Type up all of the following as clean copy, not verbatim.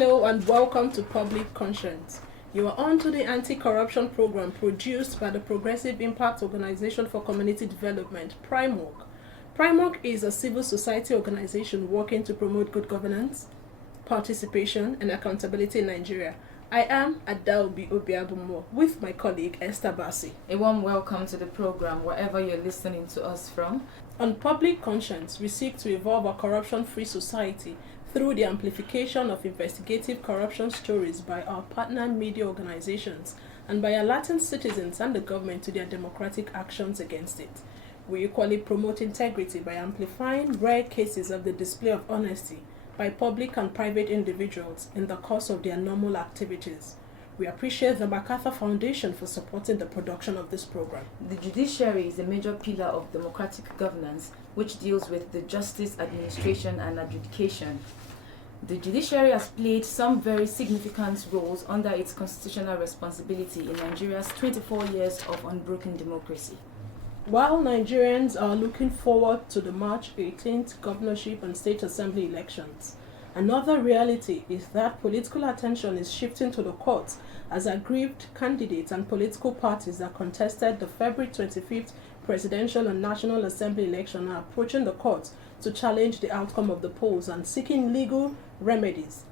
Hello and welcome to Public Conscience. You are on to the anti-corruption program produced by the Progressive Impact Organization for Community Development, PRIMOC. PRIMOC is a civil society organization working to promote good governance, participation and accountability in Nigeria. I am Adaobi Obiabumo with my colleague Esther Bassi. A warm welcome to the program wherever you're listening to us from. On Public Conscience, we seek to evolve a corruption-free society through the amplification of investigative corruption stories by our partner media organizations and by alerting citizens and the government to their democratic actions against it. We equally promote integrity by amplifying rare cases of the display of honesty by public and private individuals in the course of their normal activities. We appreciate the MacArthur Foundation for supporting the production of this program. The judiciary is a major pillar of democratic governance which deals with the justice administration and adjudication. The judiciary has played some very significant roles under its constitutional responsibility in Nigeria's 24 years of unbroken democracy. While Nigerians are looking forward to the March 18th governorship and state assembly elections, another reality is that political attention is shifting to the courts as aggrieved candidates and political parties that contested the February 25th presidential and national assembly election are approaching the courts to challenge the outcome of the polls and seeking legal remedies.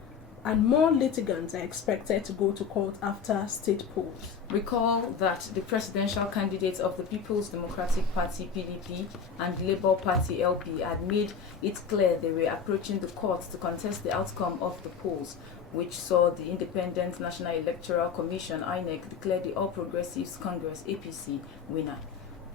And more litigants are expected to go to court after state polls. Recall that the presidential candidates of the People's Democratic Party (PDP) and Labour Party (LP) had made it clear they were approaching the courts to contest the outcome of the polls, which saw the Independent National Electoral Commission (INEC) declare the All Progressives Congress (APC) winner.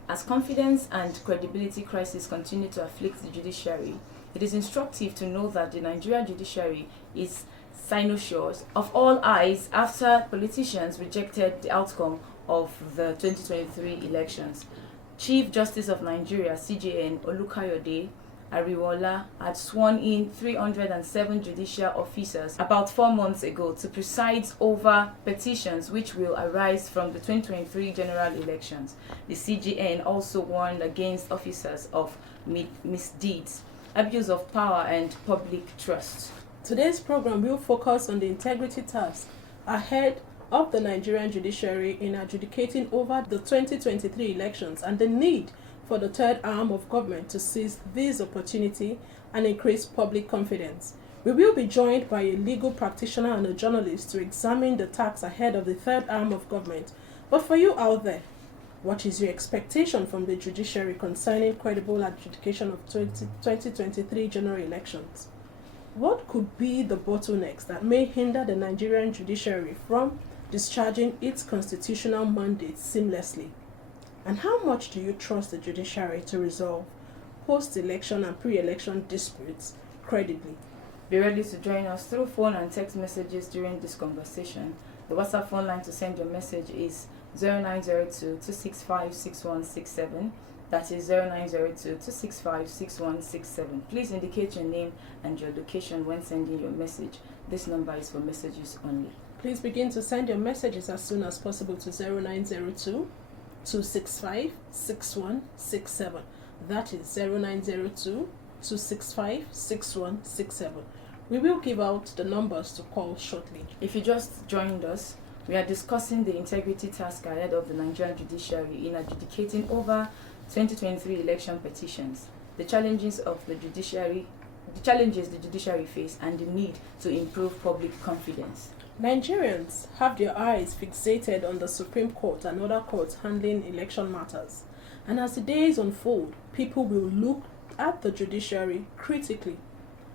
As confidence and credibility crises continue to afflict the judiciary, it is instructive to know that the Nigerian judiciary is cynosure of all eyes after politicians rejected the outcome of the 2023 elections. Chief Justice of Nigeria, CJN Olukayode Ariwola, had sworn in 307 judicial officers about 4 months ago to preside over petitions which will arise from the 2023 general elections. The CJN also warned against officers of misdeeds, abuse of power and public trust. Today's program will focus on the integrity task ahead of the Nigerian judiciary in adjudicating over the 2023 elections and the need for the third arm of government to seize this opportunity and increase public confidence. We will be joined by a legal practitioner and a journalist to examine the task ahead of the third arm of government. But for you out there, what is your expectation from the judiciary concerning credible adjudication of 2023 general elections? What could be the bottlenecks that may hinder the Nigerian judiciary from discharging its constitutional mandate seamlessly? And how much do you trust the judiciary to resolve post-election and pre-election disputes credibly? Be ready to join us through phone and text messages during this conversation. The WhatsApp phone line to send your message is 0902-265-6167. That is 0902-265-6167. Please indicate your name and your location when sending your message. This number is for messages only. Please begin to send your messages as soon as possible to 0902-265-6167. That is 0902-265-6167. We will give out the numbers to call shortly. If you just joined us, we are discussing the integrity task ahead of the Nigerian judiciary in adjudicating over 2023 election petitions, the challenges the judiciary face, and the need to improve public confidence. Nigerians have their eyes fixated on the Supreme Court and other courts handling election matters. And as the days unfold, people will look at the judiciary critically.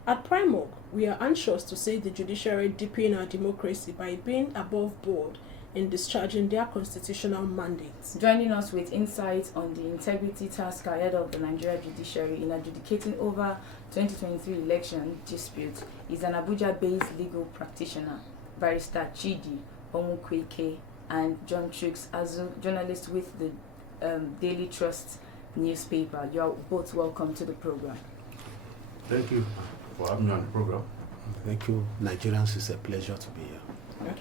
At PRIMOC, we are anxious to see the judiciary deepen our democracy by being above board in discharging their constitutional mandates. Joining us with insights on the integrity task ahead of the Nigerian judiciary in adjudicating over 2023 election disputes is an Abuja-based legal practitioner, Barrister Chidi Omukweke, and John Chooks Azu, journalist with the Daily Trust newspaper. You are both welcome to the program. Thank you for having me on the program. Thank you, Nigerians. It's a pleasure to be here.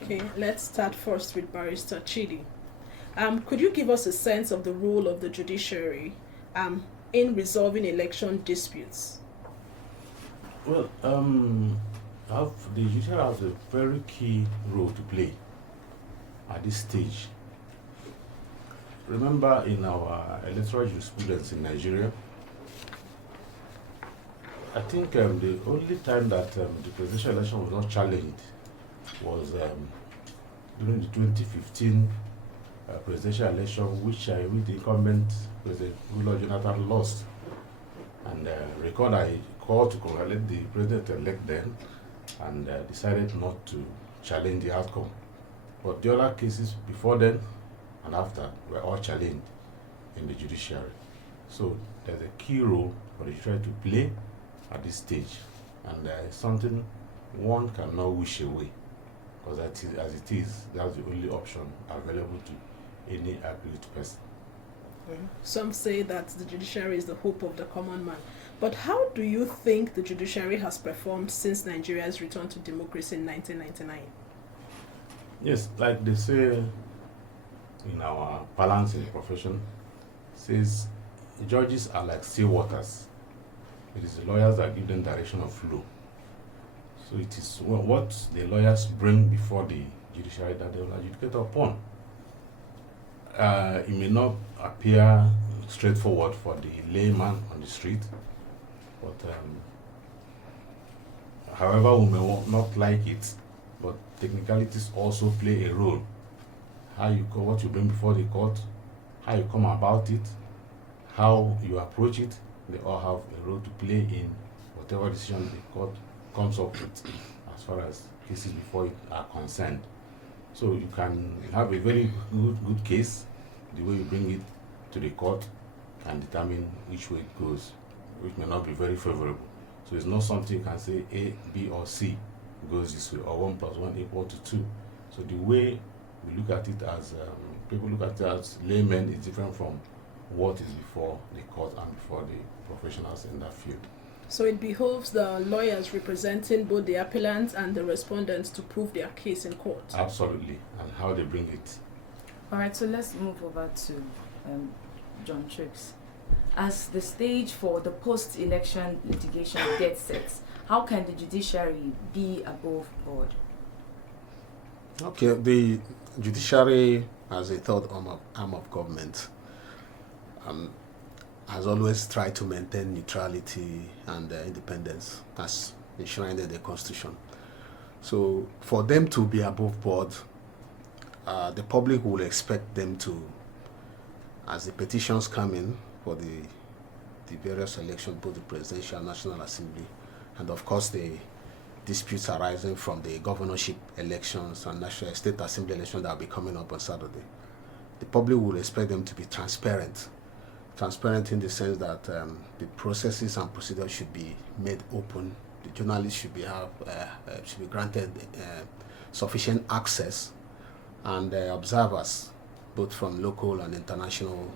Okay, let's start first with Barrister Chidi. Could you give us a sense of the role of the judiciary in resolving election disputes? Well, The judiciary has a very key role to play at this stage. Remember, in our electoral jurisprudence in Nigeria, I think the only time that the presidential election was not challenged was during the 2015 presidential election, which the incumbent President Goodluck Jonathan lost. And record I called to congratulate the president-elect then, and decided not to challenge the outcome. But the other cases before then and after were all challenged in the judiciary. So there's a key role for the judiciary to play at this stage, and something one cannot wish away, because as it is, that's the only option available to any aggrieved person. Some say that the judiciary is the hope of the common man. But how do you think the judiciary has performed since Nigeria's return to democracy in 1999? Yes, like they say in our balancing profession, says judges are like sea waters. It is the lawyers that give them direction of flow. So it is what the lawyers bring before the judiciary that they will adjudicate upon. It may not appear straightforward for the layman on the street, but however we may not like it, but technicalities also play a role. What you bring before the court, how you come about it, how you approach it, they all have a role to play in whatever decision the court comes up with as far as cases before it are concerned. So you can have a very good case. The way you bring it to the court can determine which way it goes, which may not be very favorable. So it's not something you can say A, B, or C goes this way, or 1 + 1 = 2. So the way we look at it as people look at it as laymen is different from what is before the court and before the professionals in that field. So it behoves the lawyers representing both the appellants and the respondents to prove their case in court. Absolutely, and how they bring it. All right, so let's move over to John Triggs. As the stage for the post-election litigation gets set, how can the judiciary be above board? Okay, the judiciary, as a third arm of government, has always tried to maintain neutrality and independence as enshrined in the Constitution. So for them to be above board, the public will expect them to, as the petitions come in for the various elections, both the presidential, National Assembly, and of course the disputes arising from the governorship elections and national state assembly elections that will be coming up on Saturday. The public will expect them to be transparent in the sense that the processes and procedures should be made open. The journalists should be granted sufficient access, and observers, both from local and international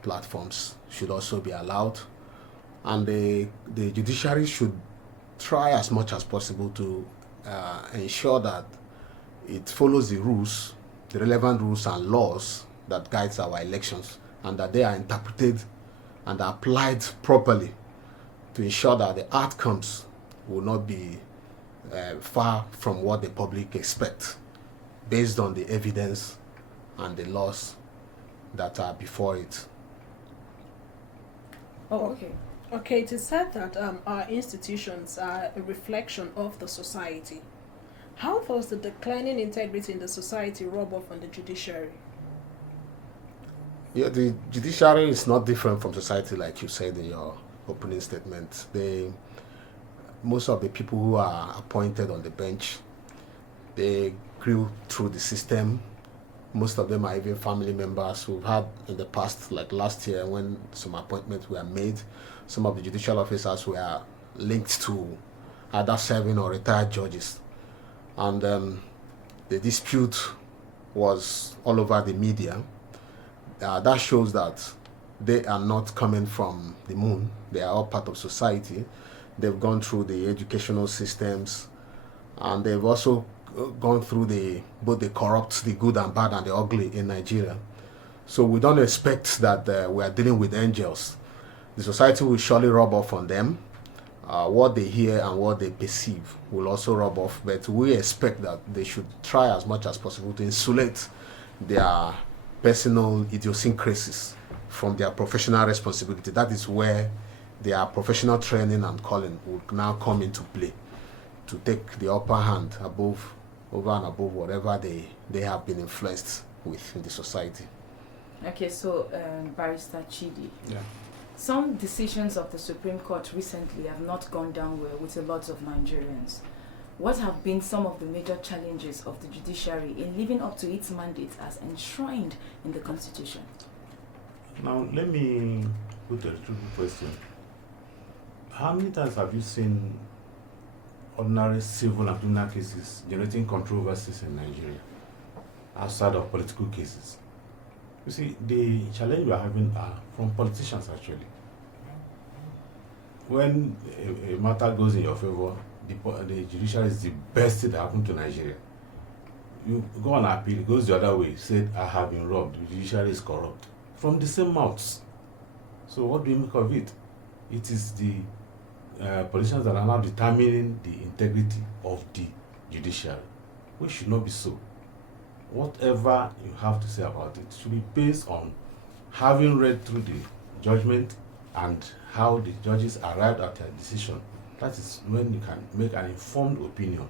platforms, should also be allowed. And the judiciary should try as much as possible to ensure that it follows the rules, the relevant rules and laws that guides our elections, and that they are interpreted and applied properly to ensure that the outcomes will not be far from what the public expect, based on the evidence and the laws that are before it. Oh, okay. Okay, it is said that our institutions are a reflection of the society. How does the declining integrity in the society rub off on the judiciary? Yeah, the judiciary is not different from society, like you said in your opening statement. Most of the people who are appointed on the bench, they grew through the system. Most of them are even family members we've had in the past, like last year when some appointments were made. Some of the judicial officers were linked to either serving or retired judges. And the dispute was all over the media. That shows that they are not coming from the moon. They are all part of society. They've gone through the educational systems, and they've also gone through both the corrupt, the good and bad, and the ugly in Nigeria. So we don't expect that we are dealing with angels. The society will surely rub off on them, what they hear and what they perceive will also rub off. But we expect that they should try as much as possible to insulate their personal idiosyncrasies from their professional responsibility. That is where their professional training and calling will now come into play to take the upper hand over and above whatever they have been influenced with in the society. Okay, so Barrister Chidi. Yeah. Some decisions of the Supreme Court recently have not gone down well with a lot of Nigerians. What have been some of the major challenges of the judiciary in living up to its mandate as enshrined in the Constitution? Now, let me put a tricky question. How many times have you seen ordinary civil and criminal cases generating controversies in Nigeria outside of political cases? You see, the challenge we are having are from politicians actually. When a matter goes in your favor, the judiciary is the best thing that happened to Nigeria. You go on appeal, it goes the other way, said, I have been robbed, the judiciary is corrupt. From the same mouths. So what do you make of it? It is the politicians that are now determining the integrity of the judiciary, which should not be so. Whatever you have to say about it should be based on having read through the judgment and how the judges arrived at their decision. That is when you can make an informed opinion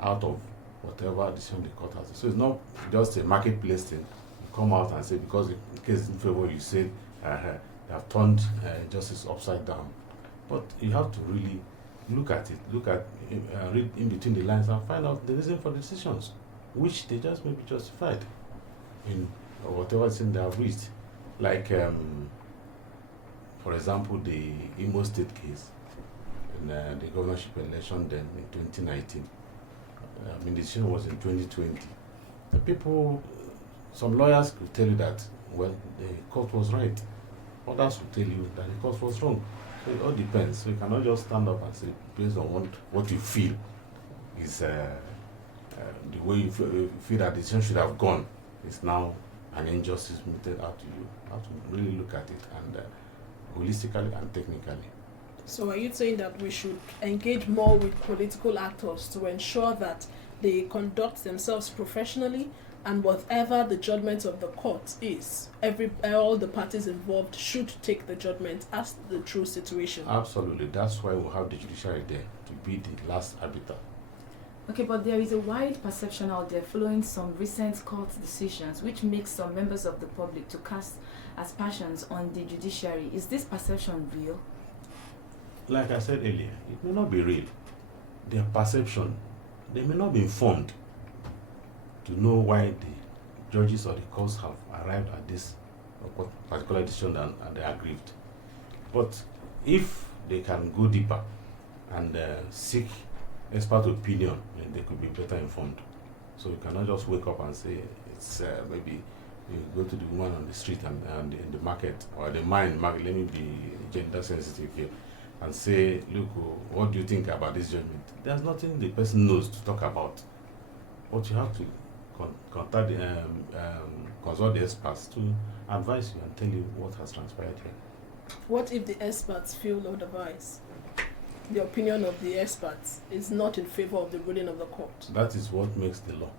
out of whatever decision the court has. So it's not just a marketplace thing. You come out and say, because the case is in favor, you say, you have turned justice upside down. But you have to really look at it, read in between the lines and find out the reason for the decisions, which they just may be justified in whatever sin they have reached. Like, for example, the Imo State case in the governorship election then in 2019. The decision was in 2020. The people, some lawyers could tell you that, well, the court was right. Others will tell you that the court was wrong. So it all depends. So you cannot just stand up and say, based on what you feel is the way you feel that the decision should have gone is now an injustice meted out to you. You have to really look at it and holistically and technically. So are you saying that we should engage more with political actors to ensure that they conduct themselves professionally, and whatever the judgment of the court is, all the parties involved should take the judgment as the true situation? Absolutely. That's why we have the judiciary there, to be the last arbiter. Okay, but there is a wide perception out there following some recent court decisions which makes some members of the public to cast aspersions on the judiciary. Is this perception real? Like I said earlier, it may not be real. Their perception, they may not be informed to know why the judges or the courts have arrived at this particular decision and they are aggrieved. But if they can go deeper and seek expert opinion, then they could be better informed. So you cannot just wake up and say, it's maybe you go to the woman on the street and in the market, or the market, let me be gender sensitive here, and say, look, what do you think about this judgment? There's nothing the person knows to talk about. But you have to contact consult the experts to advise you and tell you what has transpired here. What if the experts feel otherwise? The opinion of the experts is not in favor of the ruling of the court. That is what makes the law.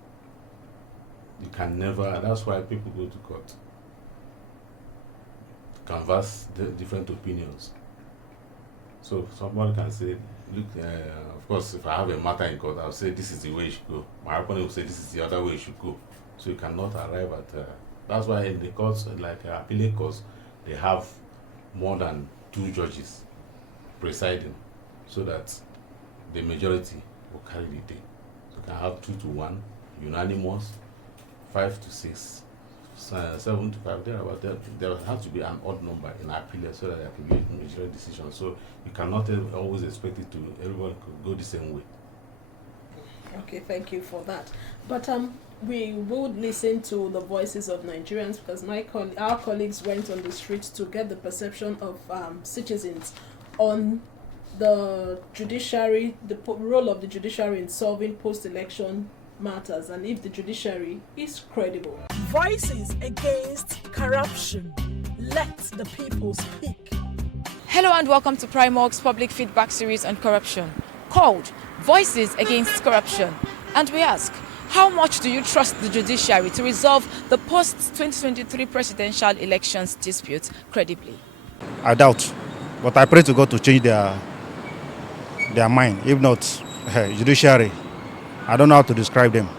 You can never, that's why people go to court. Canvass the different opinions. So someone can say, look, of course, if I have a matter in court, I'll say this is the way it should go. My opponent will say this is the other way it should go. So you cannot arrive at, that's why in the courts, like appellate courts, they have more than 2 judges presiding, so that the majority will carry the day. So you can have 2 to 1, unanimous, 5 to 6, 7 to 5, there has to be an odd number in appeal so that there can be a majority decision. So you cannot always expect it to, everyone could go the same way. Okay, thank you for that. But we would listen to the voices of Nigerians, because our colleagues went on the streets to get the perception of citizens on the judiciary, the role of the judiciary in solving post-election matters, and if the judiciary is credible. Voices against corruption. Let the people speak. Hello and welcome to Primark's public feedback series on corruption, called Voices Against Corruption. And we ask, how much do you trust the judiciary to resolve the post-2023 presidential elections dispute credibly? I doubt, but I pray to God to change their mind. If not, judiciary, I don't know how to describe them.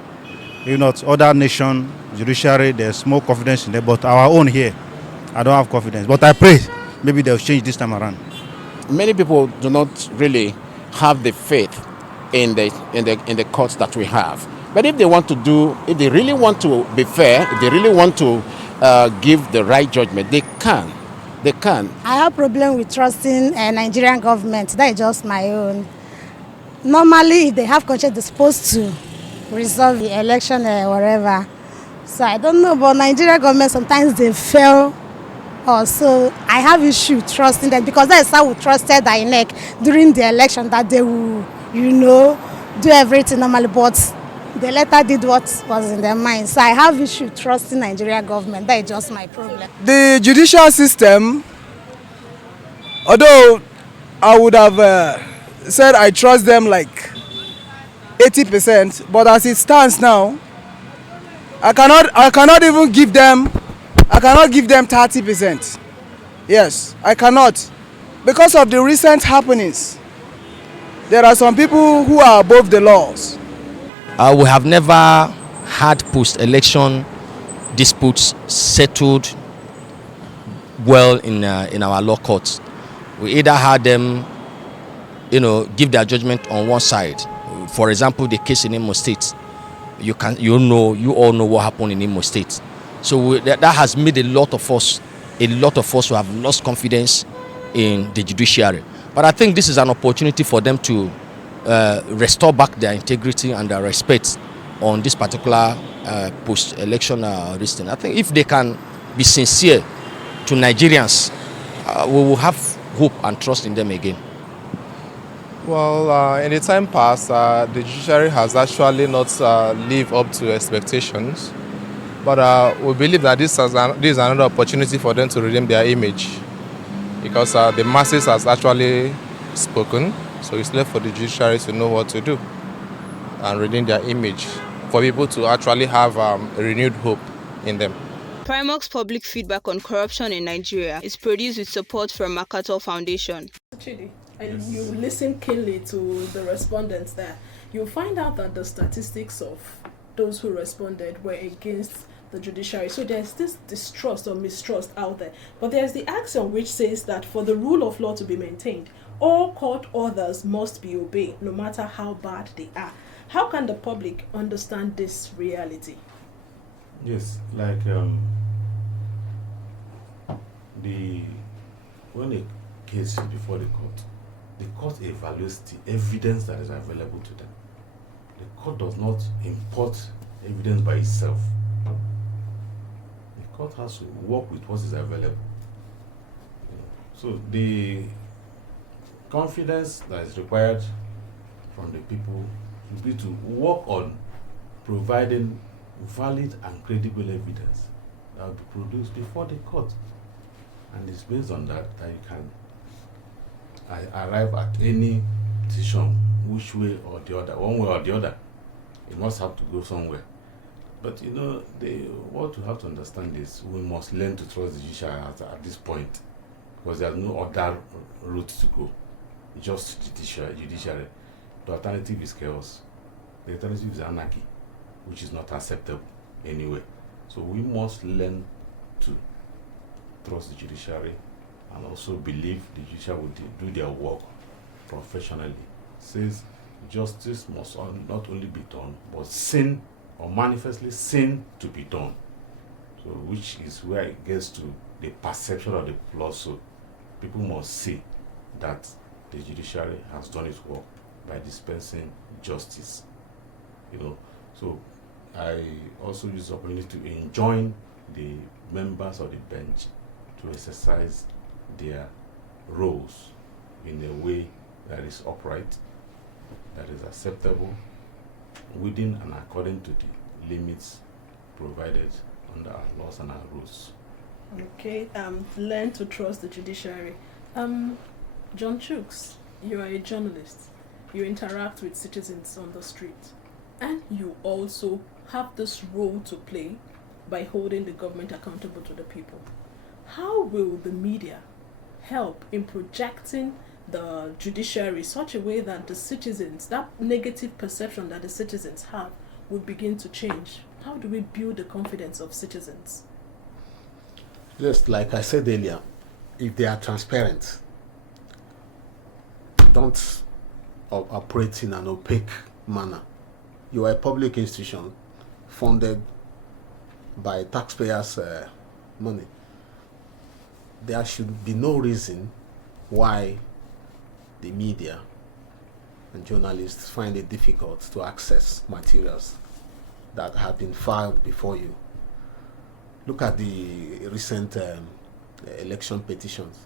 If not, other nation, judiciary, there's more confidence in them, but our own here, I don't have confidence. But I pray maybe they'll change this time around. Many people do not really have the faith in the courts that we have. But if they really want to be fair, if they really want to give the right judgment, they can. They can. I have problem with trusting Nigerian government. That is just my own. Normally, if they have conscience, they're supposed to resolve the election or whatever. So I don't know, but Nigerian government sometimes they fail. Also, I have issue trusting them because that is how we trusted the INEC during the election, that they will, do everything normally, but they later did what was in their mind. So I have issue trusting Nigerian government. That is just my problem. The judicial system, although I would have said I trust them like 80%, but as it stands now, I cannot even give them 30%. Yes, I cannot. Because of the recent happenings, there are some people who are above the laws. We have never had post-election disputes settled well in our law courts. We either had them, give their judgment on one side. For example, the case in Imo State. You all know what happened in Imo State. So that has made a lot of us who have lost confidence in the judiciary. But I think this is an opportunity for them to restore back their integrity and their respect on this particular post-election listing. I think if they can be sincere to Nigerians, we will have hope and trust in them again. Well, in the time past, the judiciary has actually not lived up to expectations. But we believe that this is another opportunity for them to redeem their image, because the masses has actually spoken. So it's left for the judiciary to know what to do and redeem their image, for people to actually have a renewed hope in them. Primark's public feedback on corruption in Nigeria is produced with support from MacArthur Foundation. Chidi, and you listen keenly to the respondents there, you'll find out that the statistics of those who responded were against the judiciary. So there's this distrust or mistrust out there. But there's the axiom which says that for the rule of law to be maintained, all court orders must be obeyed, no matter how bad they are. How can the public understand this reality? Yes, like when a case is before the court evaluates the evidence that is available to them. The court does not import evidence by itself. The court has to work with what is available. So the confidence that is required from the people will be to work on providing valid and credible evidence that will be produced before the court. And it's based on that you can arrive at any decision, which way or the other, one way or the other. It must have to go somewhere. But what we have to understand is we must learn to trust the judiciary at this point, because there's no other route to go. Just judiciary. The alternative is chaos. The alternative is anarchy, which is not acceptable anyway. So we must learn to trust the judiciary and also believe the judiciary will do their work professionally. It says justice must not only be done, but seen or manifestly seen to be done. So which is where it gets to the perception of the law. So people must see that the judiciary has done its work by dispensing justice. So I also use the opportunity to enjoin the members of the bench to exercise their roles in a way that is upright, that is acceptable, within and according to the limits provided under our laws and our rules. Okay, learn to trust the judiciary. John Chooks, you are a journalist. You interact with citizens on the street. And you also have this role to play by holding the government accountable to the people. How will the media help in projecting the judiciary such a way that the citizens, that negative perception that the citizens have, will begin to change? How do we build the confidence of citizens? Just like I said earlier, if they are transparent, don't operate in an opaque manner. You are a public institution funded by taxpayers' money. There should be no reason why the media and journalists find it difficult to access materials that have been filed before you. Look at the recent election petitions.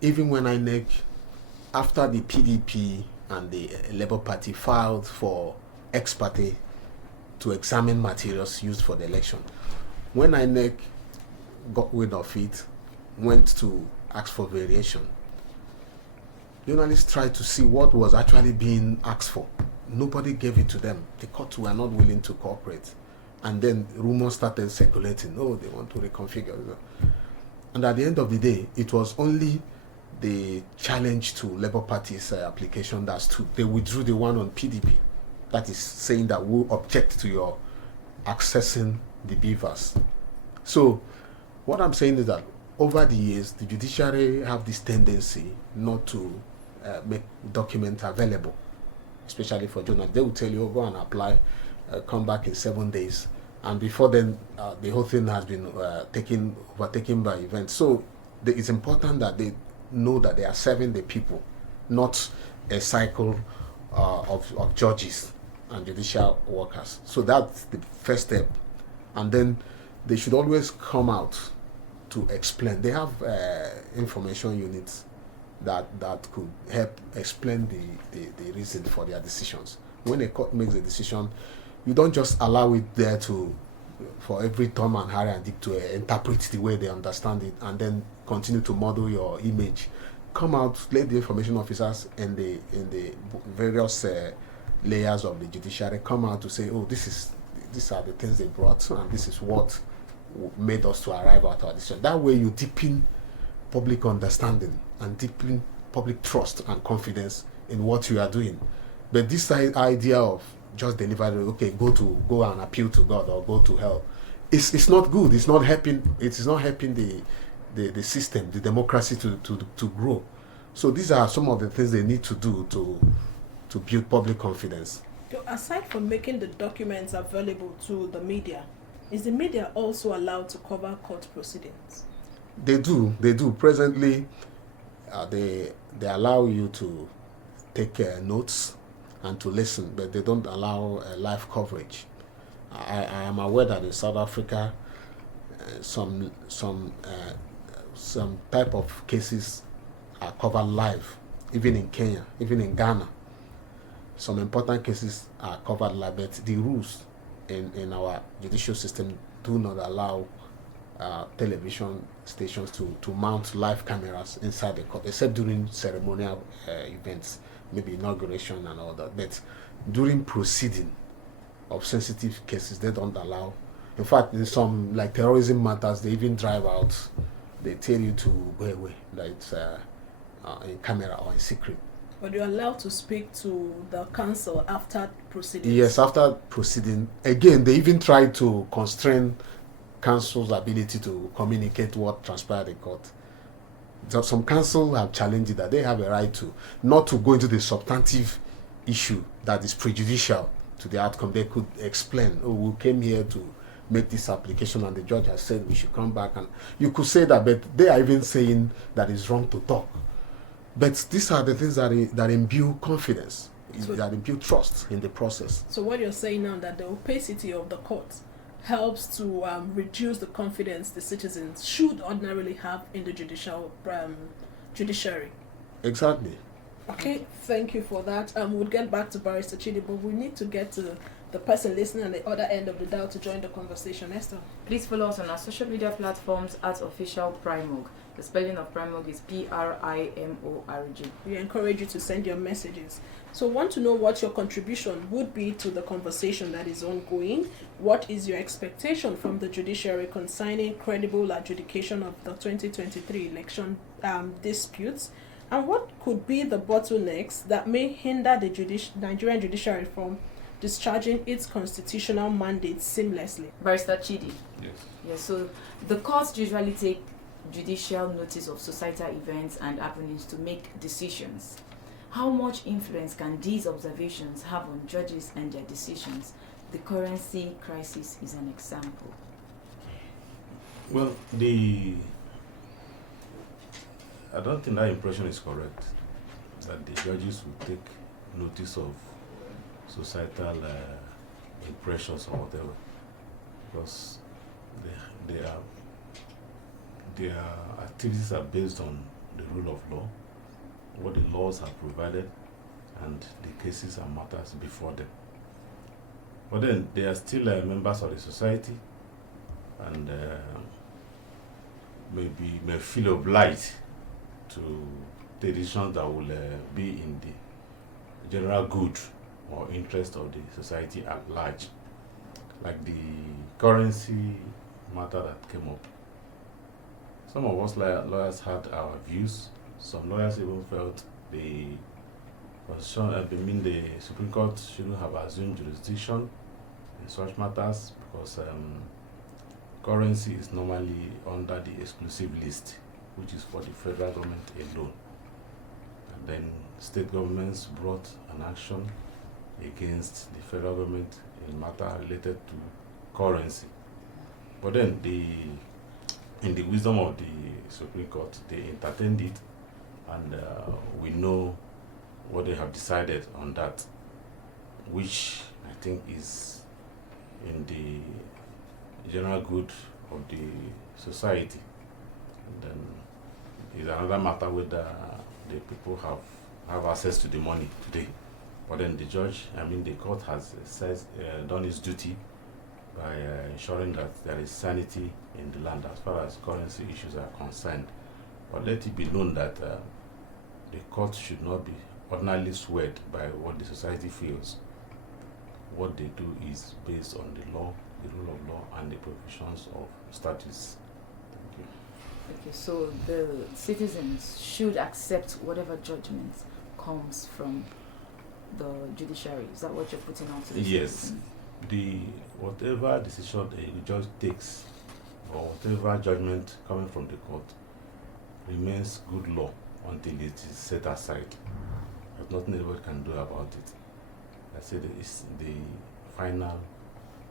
Even when INEC, after the PDP and the Labour Party filed for ex parte to examine materials used for the election, when INEC got rid of it, went to ask for variation, journalists tried to see what was actually being asked for. Nobody gave it to them. The courts were not willing to cooperate. And then rumors started circulating. Oh, they want to reconfigure. And at the end of the day, it was only the challenge to Labour Party's application that stood. They withdrew the one on PDP. That is saying that we'll object to your accessing the beavers. So what I'm saying is that over the years, the judiciary have this tendency not to make documents available, especially for journalists. They will tell you, oh, go and apply, come back in 7 days. And before then, the whole thing has been overtaken by events. So it's important that they know that they are serving the people, not a cycle of judges and judicial workers. So that's the first step. And then they should always come out to explain. They have information units that could help explain the reason for their decisions. When a court makes a decision, you don't just allow it there for every Tom and Harry and Dick to interpret the way they understand it and then continue to model your image. Come out, let the information officers in the various layers of the judiciary come out to say, oh, these are the things they brought and this is what made us to arrive at our decision. That way you deepen public understanding and deepen public trust and confidence in what you are doing. But this idea of just delivering, okay, go and appeal to God or go to hell, it's not good. It's not helping. It is not helping the system, the democracy to grow. So these are some of the things they need to do to build public confidence. So aside from making the documents available to the media, is the media also allowed to cover court proceedings? They do. Presently, they allow you to take notes and to listen, but they don't allow live coverage. I am aware that in South Africa, some type of cases are covered live, even in Kenya, even in Ghana. Some important cases are covered live, but the rules in our judicial system do not allow television stations to mount live cameras inside the court, except during ceremonial events, maybe inauguration and all that. But during proceeding of sensitive cases, they don't allow. In fact, in some like terrorism matters, they even drive out. They tell you to go away, that it's in camera or in secret. But you're allowed to speak to the counsel after proceeding? Yes, after proceeding. Again, they even try to constrain counsel's ability to communicate what transpired in court. Some counsel have challenged that they have a right to not to go into the substantive issue that is prejudicial to the outcome. They could explain, oh, we came here to make this application and the judge has said we should come back, and you could say that, but they are even saying that it's wrong to talk. But these are the things that imbue confidence, that imbue trust in the process. So what you're saying now, that the opacity of the court helps to reduce the confidence the citizens should ordinarily have in the judiciary. Exactly. Okay, thank you for that. We'll get back to Barrister Chidi, but we need to get to the person listening on the other end of the dial to join the conversation. Esther. Please follow us on our social media platforms @officialprimorg. The spelling of Primorg is Primorg. We encourage you to send your messages. So want to know what your contribution would be to the conversation that is ongoing. What is your expectation from the judiciary concerning credible adjudication of the 2023 election disputes? And what could be the bottlenecks that may hinder the Nigerian judiciary from discharging its constitutional mandate seamlessly? Barrister Chidi. Yes. Yes, so the courts usually take judicial notice of societal events and happenings to make decisions. How much influence can these observations have on judges and their decisions? The currency crisis is an example. Well, I don't think that impression is correct, that the judges will take notice of societal impressions or whatever, because their activities are based on the rule of law, what the laws have provided, and the cases and matters before them. But then they are still members of the society, and may feel obliged to take decisions that will be in the general good or interest of the society at large. Like the currency matter that came up. Some of us lawyers had our views. Some lawyers even felt the Supreme Court shouldn't have assumed jurisdiction in such matters because currency is normally under the exclusive list, which is for the federal government alone. And then state governments brought an action against the federal government in matter related to currency. But then in the wisdom of the Supreme Court, they entertained it, and we know what they have decided on that, which I think is in the general good of the society. And then it's another matter whether the people have access to the money today. But then the court has done its duty by ensuring that there is sanity in the land as far as currency issues are concerned. But let it be known that the court should not be ordinarily swayed by what the society feels. What they do is based on the law, the rule of law, and the provisions of statutes. Thank you. Okay, so the citizens should accept whatever judgment comes from the judiciary. Is that what you're putting out to the Yes. citizens? Whatever decision the judge takes, or whatever judgment coming from the court, remains good law until it is set aside. There's nothing anybody can do about it. I said it's the final.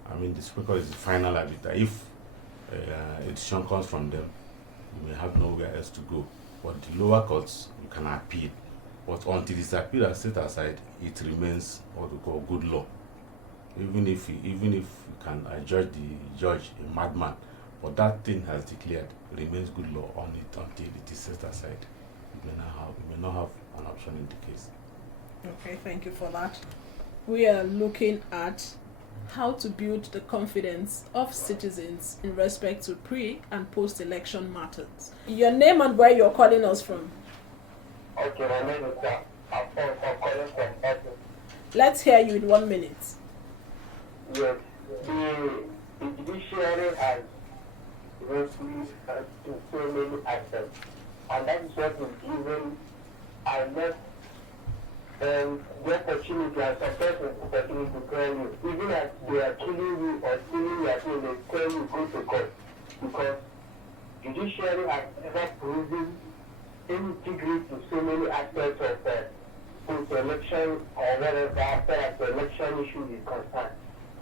The Supreme Court is the final arbiter. If a decision comes from them, you may have nowhere else to go. But the lower courts, you can appeal. But until it's appealed and set aside, it remains what we call good law. Even if you can judge the judge a madman, but that thing has declared, remains good law on it until it is set aside. You may not have an option in the case. Okay, thank you for that. We are looking at how to build the confidence of citizens in respect to pre- and post-election matters. Your name and where you're calling us from. Okay, my name is I'm calling from Edmonton. Let's hear you in 1 minute. Yes, the judiciary has refused to so many aspects, and that is what is given unless the opportunity and some persons opportunity to tell you, even as they are killing you or stealing your thing, they tell you go to court, because judiciary has never proven integrity to so many aspects of post-election or whatever after as the election issue is concerned.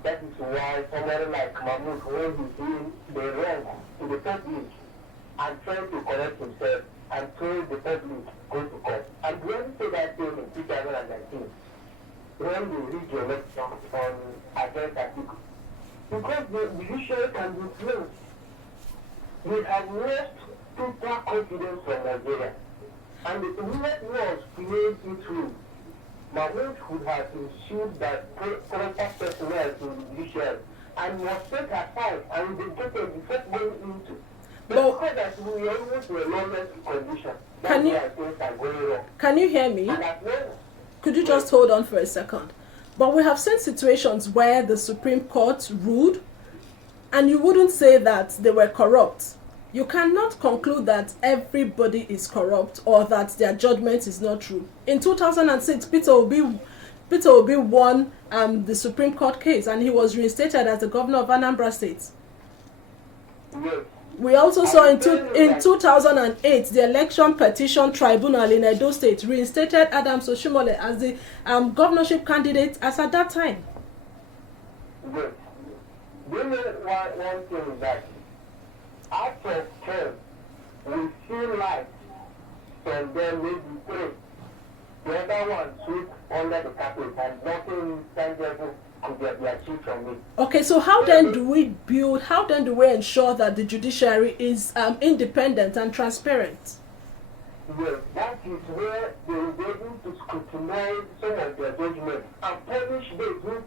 That is why somebody like Mahmoud, when he's doing the wrong to the public and trying to correct himself and told the public go to court. And when we say that thing in 2019, when we read the election on against article, because the judiciary can be closed, we have lost total confidence from Nigeria. And the minute was played it through, Mahmoud would have ensured that proper personnel in the judiciary and was set aside and dedicated before going into. Well, because that we are able to a lawless condition. Can you- That's why things are going wrong. can you hear me? And as well, Could you just hold on for a second? But we have seen situations where the Supreme Court ruled, and you wouldn't say that they were corrupt. You cannot conclude that everybody is corrupt or that their judgment is not true. In 2006, Peter Obi won the Supreme Court case, and he was reinstated as the governor of Anambra State. yes. We also saw in 2008, the Election Petition Tribunal in Edo State reinstated Adams Oshimole as the governorship candidate as at that time. Yes. Do you know one thing is that out of 10, we see light from them maybe 3. The other one sweep under the carpet and nothing tangible could be achieved from it. Okay, so how then do we ensure that the judiciary is independent and transparent? Yes, that is where they will be able to scrutinize some of their judgments and punish those who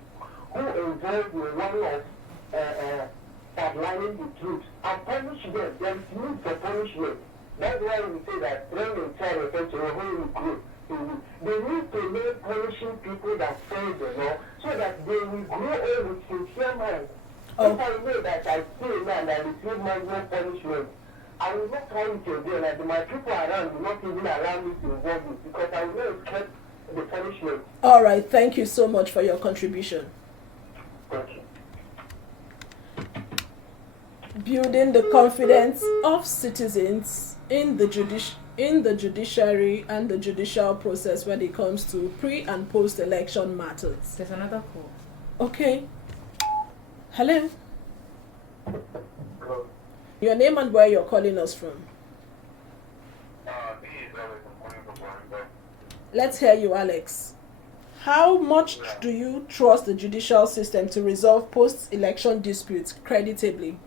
involved in one of outlining the truth and punish them. There is need for punishment. That's why we say that when they try to fetch a whole group, they need to make punishing people that fail the law so that they will grow old with sincere mind. If I know that I fail and I receive maximum punishment, I will not try it again, and my people around will not even allow me to involve it because I will not accept the punishment. All right, thank you so much for your contribution. Thank you. Building the confidence of citizens in the judiciary and the judicial process when it comes to pre- and post-election matters. There's another call. Okay. Hello. Your name and where you're calling us from. Let's hear you, Alex. How much do you trust the judicial system to resolve post-election disputes creditably?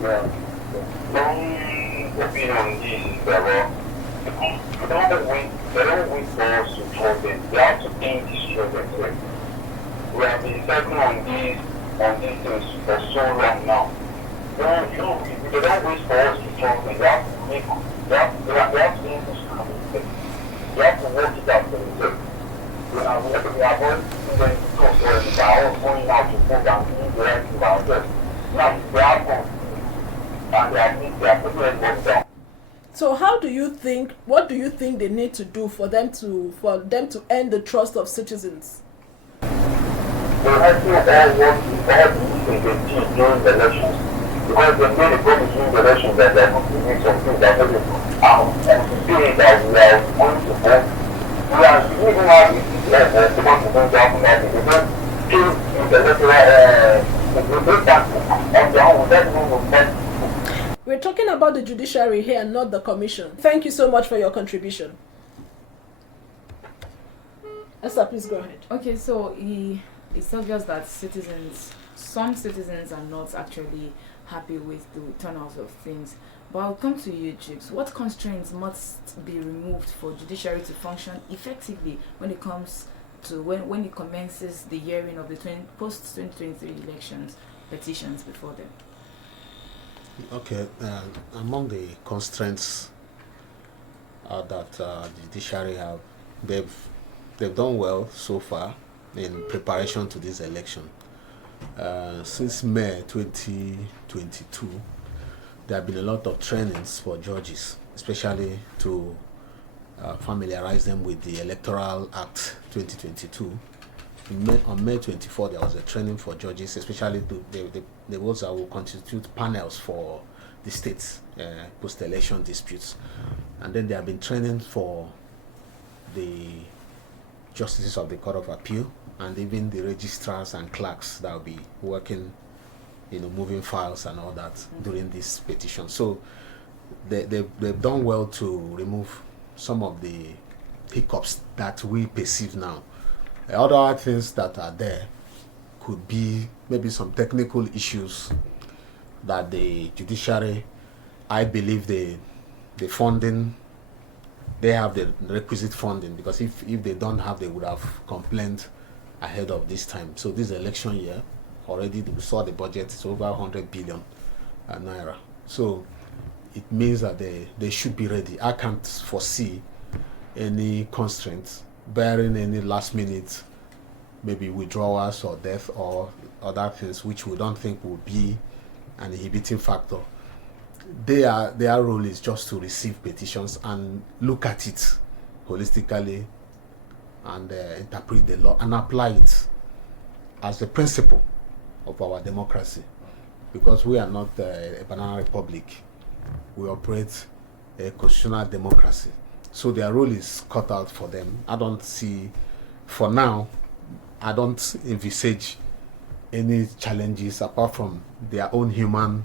Yeah. My opinion on this is that they don't wait for us to trust them. They have to think this through themselves. We have been working on these things for so long now. They don't wait for us to trust them. They have to think this through themselves. They have to work it out for themselves. We are going to them to talk already by us going out to vote and doing the right thing by ourselves. Now, they are gone. And they are putting everyone down. So what do you think they need to do for them to earn the trust of citizens? They have to all work in the team during the elections. Because they made a promise during the elections that they are going to do some things that and today that we are going to vote. We are even now the ones who don't happen that they don't kill the electoral on their own. That will We're talking about the judiciary here, not the commission. Thank you so much for your contribution. Esther, please go ahead. Okay, so it's obvious that some citizens are not actually happy with the turnout of things. But I'll come to you, Jukes. What constraints must be removed for judiciary to function effectively when it comes to when it commences the hearing of the post-2023 elections petitions before them? Okay, among the constraints that the judiciary have, they've done well so far in preparation to this election. Since May 2022, there have been a lot of trainings for judges, especially to familiarize them with the Electoral Act 2022. On May 24, there was a training for judges, especially the ones that will constitute panels for the states post-election disputes. And then there have been training for the justices of the Court of Appeal and even the registrars and clerks that will be working, moving files and all that during this petition. So they've done well to remove some of the hiccups that we perceive now. Other things that are there could be maybe some technical issues that the judiciary, I believe the funding, they have the requisite funding, because if they don't have, they would have complained ahead of this time. So this election year, already we saw the budget, it's over 100 billion naira. So it means that they should be ready. I can't foresee any constraints, barring any last minute maybe withdrawals or death or other things which we don't think will be an inhibiting factor. Their role is just to receive petitions and look at it holistically and interpret the law and apply it as the principle of our democracy, because we are not a banana republic. We operate a constitutional democracy. So their role is cut out for them. I don't see, for now, I don't envisage any challenges apart from their own human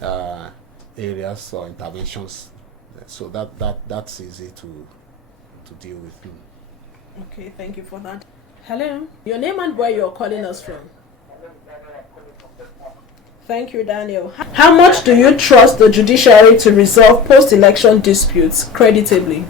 areas or interventions. So that's easy to deal with. Okay, thank you for that. Hello, your name and where you're calling us from? Thank you, Daniel. How much do you trust the judiciary to resolve post-election disputes creditably?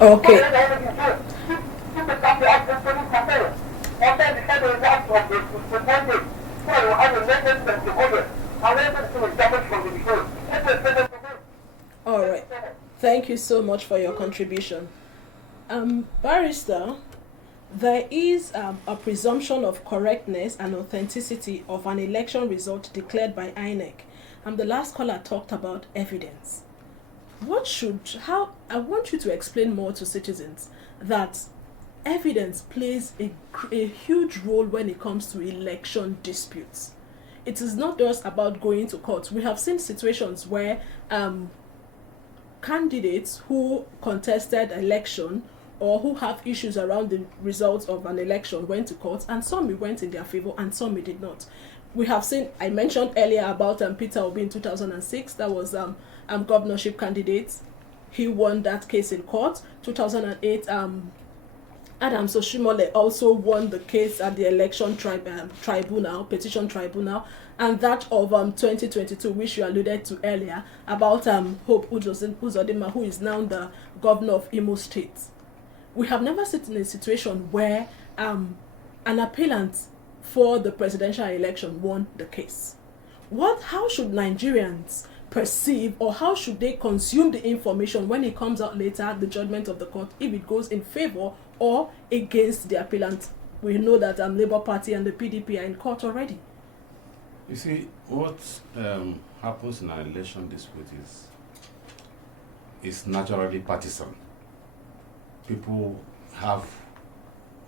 Okay. All right. Thank you so much for your contribution. Barrister, there is a presumption of correctness and authenticity of an election result declared by INEC. The last caller talked about evidence. I want you to explain more to citizens that evidence plays a huge role when it comes to election disputes. It is not just about going to court. We have seen situations where candidates who contested election or who have issues around the results of an election went to court, and some went in their favor and some did not. We have seen, I mentioned earlier about Peter Obi in 2006, that was governorship candidate. He won that case in court. 2008, Adams Oshimole also won the case at the election tribunal, petition tribunal, and that of 2022, which you alluded to earlier, about Hope Uzodinma, who is now the governor of Imo State. We have never seen in a situation where an appellant for the presidential election won the case. How should Nigerians perceive, or how should they consume the information when it comes out later, the judgment of the court, if it goes in favor or against the appellant? We know that Labour Party and the PDP are in court already. You see, what happens in an election dispute is naturally partisan. People have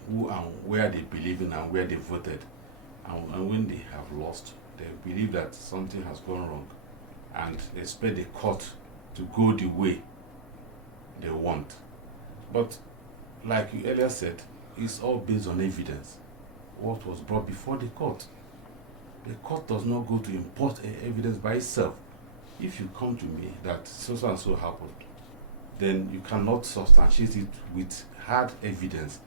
who and where they believe in and where they voted, and when they have lost, they believe that something has gone wrong, and they expect the court to go the way they want. But like you earlier said, it's all based on evidence. What was brought before the court. The court does not go to import evidence by itself. If you come to me that so and so happened, then you cannot substantiate it with hard evidence.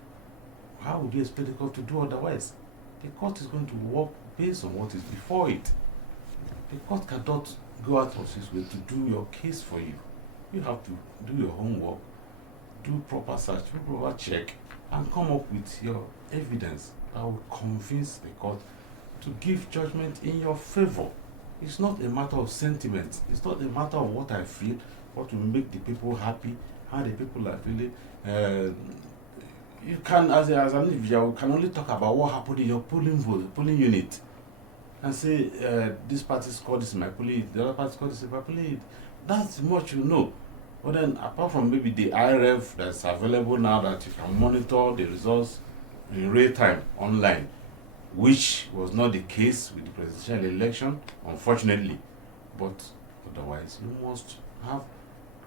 How would you expect the court to do otherwise? The court is going to work based on what is before it. The court cannot go out of its way to do your case for you. You have to do your homework, do proper search, do proper check, and come up with your evidence that will convince the court to give judgment in your favor. It's not a matter of sentiment. It's not a matter of what I feel, what will make the people happy, how the people are feeling. You can, as an individual, can only talk about what happened in your polling unit, and say this party scored this in my polling unit, the other party scored this in my polling unit. That's much you know. But then, apart from maybe the IRF that's available now that you can monitor the results in real time online, which was not the case with the presidential election, unfortunately. But otherwise, you must have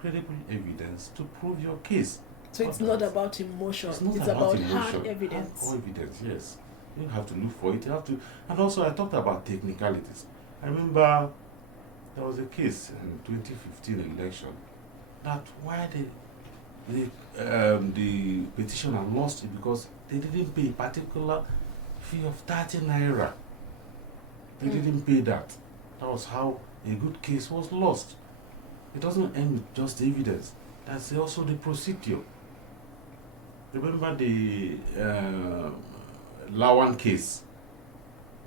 credible evidence to prove your case. So it's not about emotion. It's about hard evidence. Hard evidence, yes. You have to look for it. You have to, and also I talked about technicalities. I remember there was a case in 2015 election that why the petitioner lost it because they didn't pay a particular fee of 30 naira. They didn't pay that. That was how a good case was lost. It doesn't end with just evidence. That's also the procedure. Remember the Lawan case.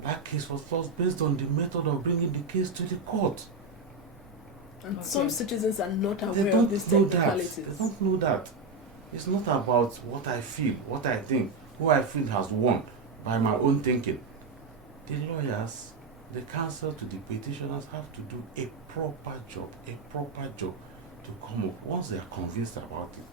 That case was lost based on the method of bringing the case to the court. And some citizens are not aware of these technicalities. They don't know that. It's not about what I feel, what I think, who I feel has won by my own thinking. The lawyers, the counsel to the petitioners have to do a proper job to come up. Once they are convinced about it,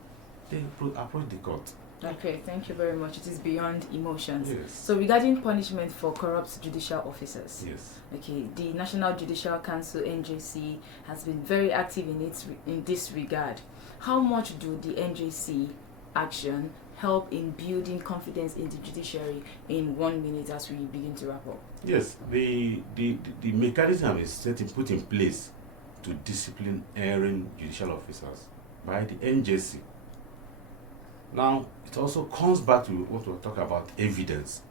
they approach the court. Okay, thank you very much. It is beyond emotions. Yes. So regarding punishment for corrupt judicial officers. Yes. Okay, the National Judicial Council (NJC) has been very active in this regard. How much do the NJC action help in building confidence in the judiciary in 1 minute as we begin to wrap up? Yes, the mechanism is put in place to discipline erring judicial officers by the NJC. Now, it also comes back to what we'll talk about, evidence.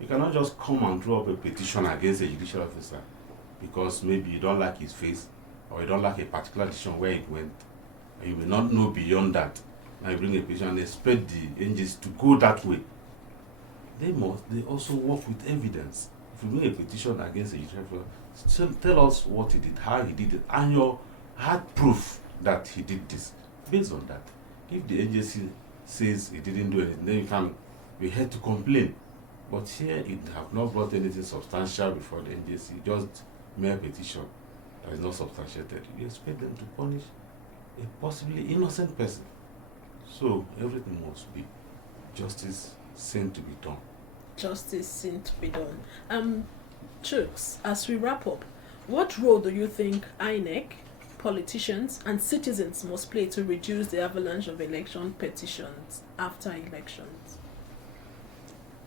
You cannot just come and draw up a petition against a judicial officer because maybe you don't like his face or you don't like a particular decision where it went. And you will not know beyond that. Now you bring a petition and expect the NJC to go that way. They also work with evidence. If you bring a petition against a judicial officer, tell us what he did, how he did it, and you had proof that he did this. Based on that, if the NJC says he didn't do anything, then you can be here to complain. But here it have not brought anything substantial before the NJC, just mere petition that is not substantiated. You expect them to punish a possibly innocent person. So everything must be justice seen to be done. Justice seen to be done. Chooks, as we wrap up, what role do you think INEC, politicians and citizens must play to reduce the avalanche of election petitions after elections?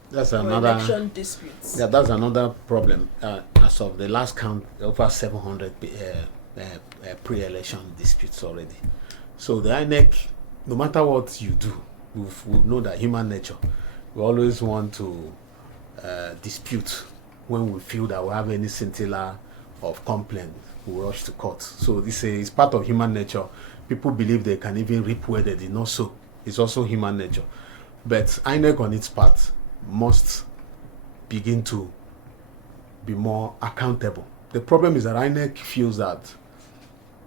That's election disputes. Yeah, that's another problem. As of the last count, over 700 pre-election disputes already. So the INEC, no matter what you do, we know that human nature, we always want to dispute when we feel that we have any scintilla of complaint. We rush to court. So this is part of human nature. People believe they can even reap where they did not sow. It's also human nature. But INEC on its part must begin to be more accountable. The problem is that INEC feels that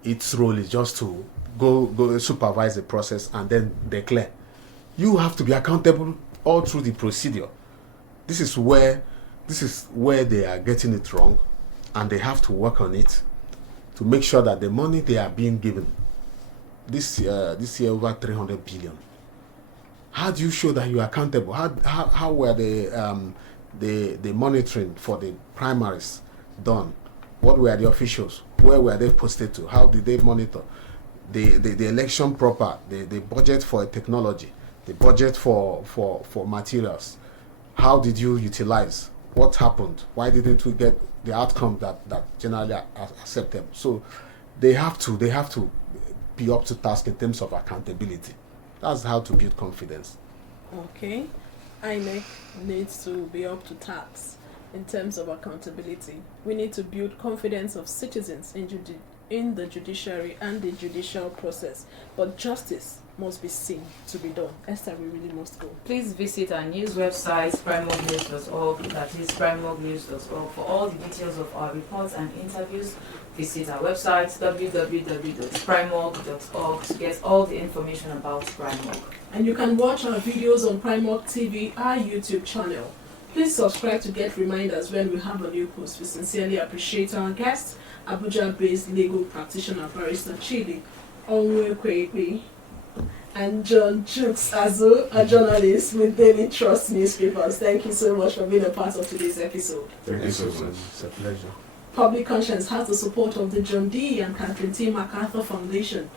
its role is just to go supervise the process and then declare. You have to be accountable all through the procedure. This is where they are getting it wrong, and they have to work on it to make sure that the money they are being given this year over 300 billion. How do you show that you are accountable? How were the monitoring for the primaries done? What were the officials? Where were they posted to? How did they monitor? the election proper, the budget for technology, the budget for materials. How did you utilize? What happened? Why didn't we get the outcome that generally acceptable? So they have to be up to task in terms of accountability. That's how to build confidence. Okay. INEC needs to be up to task in terms of accountability. We need to build confidence of citizens in the judiciary and the judicial process. But justice must be seen to be done. Esther, we really must go. Please visit our news website, primognews.org, that is primognews.org. For all the details of our reports and interviews, visit our website, www.primog.org, to get all the information about Primog. And you can watch our videos on Primog TV, our YouTube channel. Please subscribe to get reminders when we have a new post. We sincerely appreciate our guests, Abuja-based legal practitioner Barrister Chidi Onwekwe, and John Jukes Azu, a journalist with Daily Trust newspapers. Thank you so much for being a part of today's episode. Thank you so much. It's a pleasure. Public Conscience has the support of the John D. and Catherine T. MacArthur Foundation,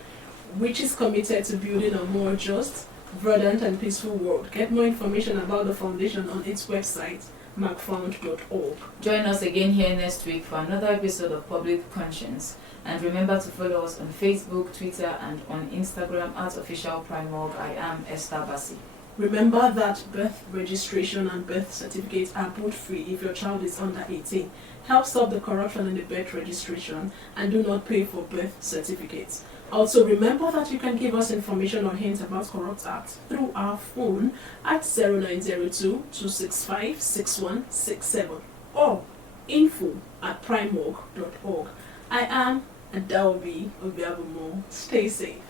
which is committed to building a more just, verdant and peaceful world. Get more information about the foundation on its website, macfound.org. Join us again here next week for another episode of Public Conscience. And remember to follow us on Facebook, Twitter, and on Instagram @officialprimog. I am Esther Bassi. Remember that birth registration and birth certificates are both free if your child is under 18. Help stop the corruption in the birth registration and do not pay for birth certificates. Also, remember that you can give us information or hints about corrupt acts through our phone at 0902-265-6167 or info@primog.org. I am Adaobi Obiabumo. Stay safe.